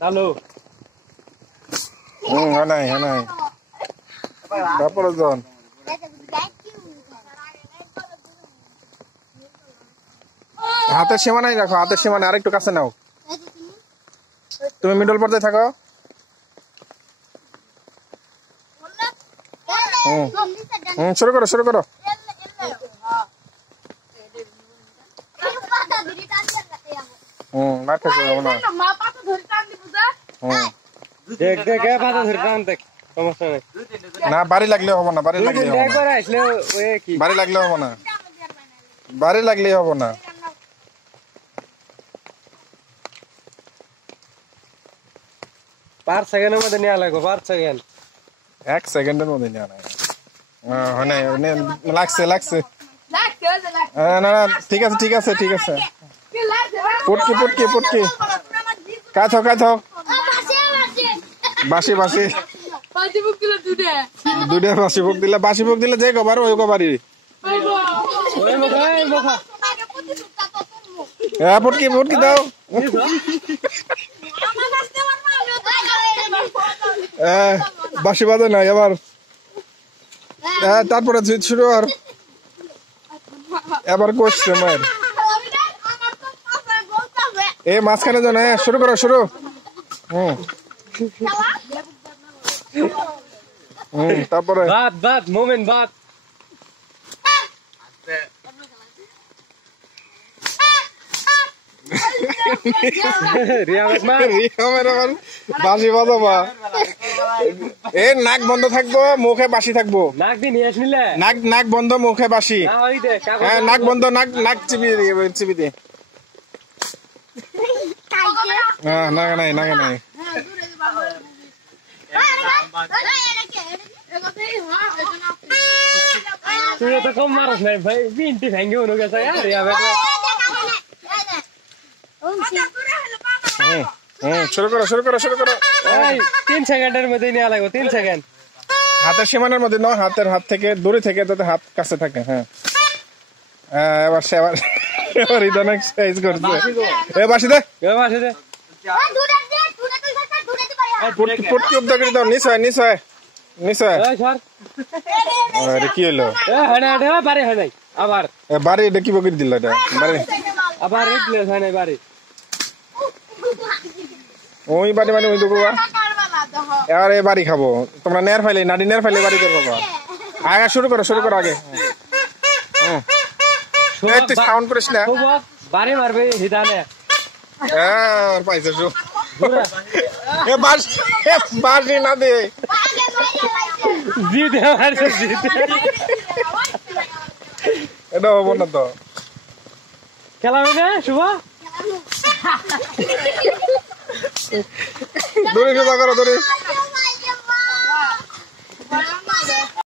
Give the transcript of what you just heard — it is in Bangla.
চালু হানাই তারপরে জন হাতের সীমানায় রাখো, হাতের সীমানায় আরেকটু কাছে নাও। তুমি মিডল পর্যায়ে থাকো। শুরু করো না, বাড়ি লাগলে হবো না, বাড়ি লাগলে হবো না। 5 সেকেন্ডের মধ্যে নেওয়া লাগবে, 5 সেকেন্ড, 1 সেকেন্ডের মধ্যে নেওয়া লাগছে না, ঠিক আছে পুটকি কাছো বাসি দুধে বাসি ভোগ দিলে যে কবার ওই কবারই পুটকি দাও। বাসি বাজে না এবার, তারপরে শুরু আর এবার করছে মায়ের মাঝখানে জানা। শুরু করো তারপরে মোমেন্ট বাদ বাসি বাজাবা। নাক বন্ধ থাকবো, মুখে বাসি থাকবো। নাক বন্ধ, মুখে বাসি। হ্যাঁ, নাক বন্ধ, নাক চিবি দিয়ে। হ্যাঁ, নাকে নাই। তুই তো কম মারস নাই ভাই, বিনটি ভেঙে উনো গেছে। শুরু করো 3 সেকেন্ডের মধ্যে নেওয়া লাগবে, 3 সেকেন্ড। হাতের সীমানার মধ্যে নয়, হাত থেকে দূরে থেকে যাতে হাত কাছে থাকে। হ্যাঁ, এবার ইদান এক্সারসাইজ করছে। বাসি দে পুটকি উদ্যোগ দাও। নিশ্চয় কি হলো? বাড়ি এটা কি বকির দিল? এটা বাড়ি ওই বাড়ি মানে ওই দুপুরা এবার এই বাড়ি খাবো। তোমরা নেয়ার ফাইলে বাড়ি করবো। আগে শুরু করো আগে। সাউন্ড করিস না, বাড়ি মারবে হিদানে। পাইছে বাসি না দে এটা হবো না তো। খেলা হবে না শুভ? দড়ি করো